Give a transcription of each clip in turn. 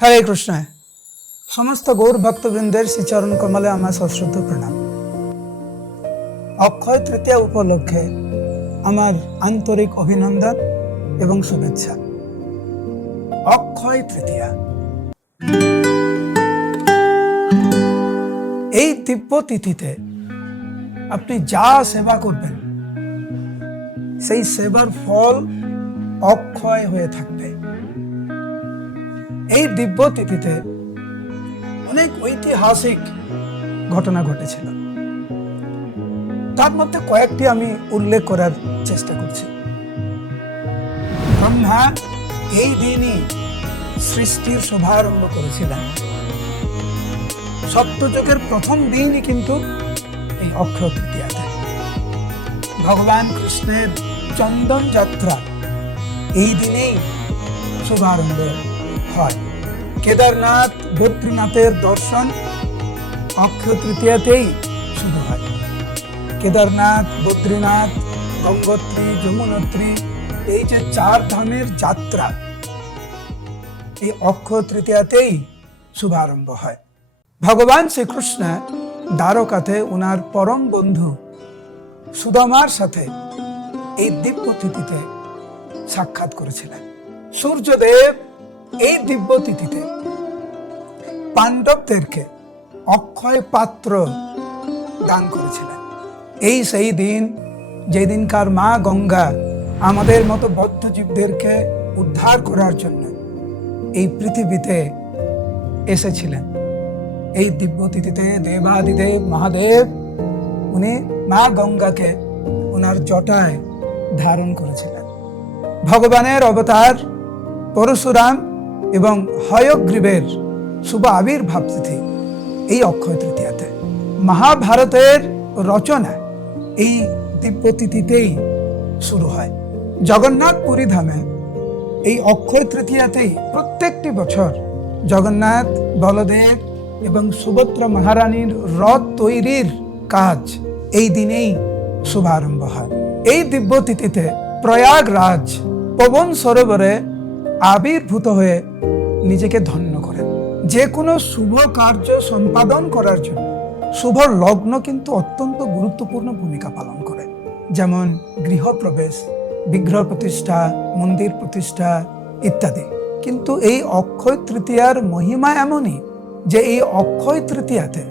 হরে কৃষ্ণ। সমস্ত গৌর ভক্তবৃন্দের শ্রীচরণ কমলে আমার সশ্রদ্ধ প্রণাম। অক্ষয় তৃতীয়া উপলক্ষে আমার আন্তরিক অভিনন্দন এবং শুভেচ্ছা। অক্ষয় তৃতীয়া, এই দিব্য তিথিতে আপনি যা সেবা করবেন সেই সেবার ফল অক্ষয় হয়ে থাকবে। এই দিব্য তিথিতে অনেক ঐতিহাসিক ঘটনা ঘটেছিল, তার মধ্যে কয়েকটি আমি উল্লেখ করার চেষ্টা করছি। ব্রহ্মা এই দিনই সৃষ্টির শুভারম্ভ করেছিলেন। সপ্তযুগের প্রথম দিনই কিন্তু এই অক্ষয় তৃতীয়াতে। ভগবান কৃষ্ণের চন্দন যাত্রা এই দিনেই শুভারম্ভ হয়। কেদারনাথ বদ্রীনাথের দর্শন অক্ষয় তৃতীয়াতেই শুরু হয়। কেদারনাথ, বদ্রীনাথ, গঙ্গোত্রী, যমুনোত্রী, এই যে চার ধামের যাত্রা এই অক্ষয় তৃতীয়াতেই শুভারম্ভ হয়। ভগবান শ্রীকৃষ্ণ দ্বারকাতে ওনার পরম বন্ধু সুদামার সাথে এই দিব্য তিথিতে সাক্ষাৎ করেছিলেন। সূর্যদেব এই দিব্য তিথিতে পাণ্ডবদেরকে অক্ষয় পাত্র দান করেছিলেন। এই সেই দিন যেদিনকার মা গঙ্গা আমাদের মতো বদ্ধজীবদেরকে উদ্ধার করার জন্য এই পৃথিবীতে এসেছিলেন। এই দিব্য তিথিতে দেবাদিদেব মহাদেব উনি মা গঙ্গাকে ওনার জটায় ধারণ করেছিলেন। ভগবানের অবতার পরশুরাম এবং হয়গ্রীবের শুভ আবির্ভাব তিথি এই অক্ষয় তৃতীয়াতে। মহাভারতের রচনা এই দিব্য তিথিতেই শুরু হয়। জগন্নাথ পুরী ধামে এই অক্ষয় তৃতীয়াতেই প্রত্যেকটি বছর জগন্নাথ, বলদেব এবং সুভদ্রা মহারানীর রথ তৈরির কাজ এই দিনেই শুভারম্ভ হয়। এই দিব্য তিথিতে প্রয়াগরাজ পবন সরোবরে আবির্ভূত হয়ে নিজেকে ধন্য করেন। যে কোনো শুভ কার্য সম্পাদন করার জন্য শুভ লগ্ন কিন্তু অত্যন্ত গুরুত্বপূর্ণ ভূমিকা পালন করে। যেমন গৃহপ্রবেশ, বিগ্রহ প্রতিষ্ঠা, মন্দির প্রতিষ্ঠা ইত্যাদি। কিন্তু এই অক্ষয় তৃতীয়ার মহিমা এমনই যে এই অক্ষয় তৃতীয়াতে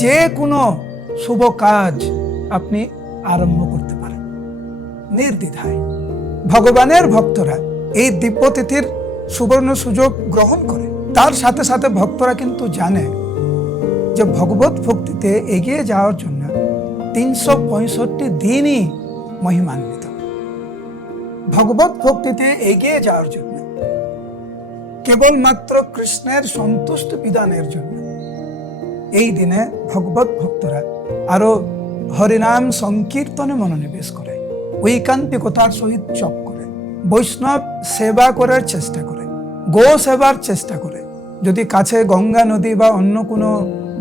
যে কোনো শুভ কাজ আপনি আরম্ভ করতে পারেন নির্দ্বিধায়। ভগবানের ভক্তরা এই দিব্য তিথির সুবর্ণ সুযোগ গ্রহণ করে। তার সাথে সাথে ভক্তরা কিন্তু জানে যে ভগবত ভক্তিতে এগিয়ে যাওয়ার জন্য 365 দিনই মহিমান্বিত। ভগবত ভক্তিতে এগিয়ে যাওয়ার জন্য, কেবলমাত্র কৃষ্ণের সন্তুষ্ট বিধানের জন্য এই দিনে ভগবত ভক্তরা আরো হরিনাম সংকীর্তনে মনোনিবেশ করে, ঐকান্তিকতার সহিত জপ করে, বৈষ্ণব সেবা করার চেষ্টা করে, গো সেবার চেষ্টা করে। যদি কাছে গঙ্গা নদী বা অন্য কোনো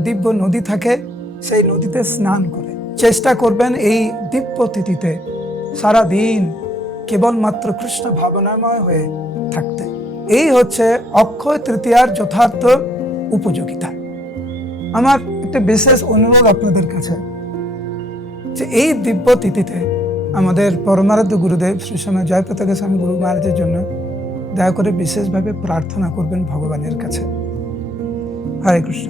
দিব্য নদী থাকে সেই নদীতে স্নান করে চেষ্টা করবেন এই দিব্য তিথিতে সারাদিন কেবলমাত্র কৃষ্ণ ভাবনাময় হয়ে থাকতে। এই হচ্ছে অক্ষয় তৃতীয়ার যথার্থ উপযোগিতা। আমার একটা বিশেষ অনুরোধ আপনাদের কাছে যে এই দিব্য তিথিতে আমাদের পরমারাধ্য গুরুদেব শ্রী স্বামী জয়প্রতাপ স্বামী গুরু মহারাজের জন্য দয়া করে বিশেষভাবে প্রার্থনা করবেন ভগবানের কাছে। হরে কৃষ্ণ।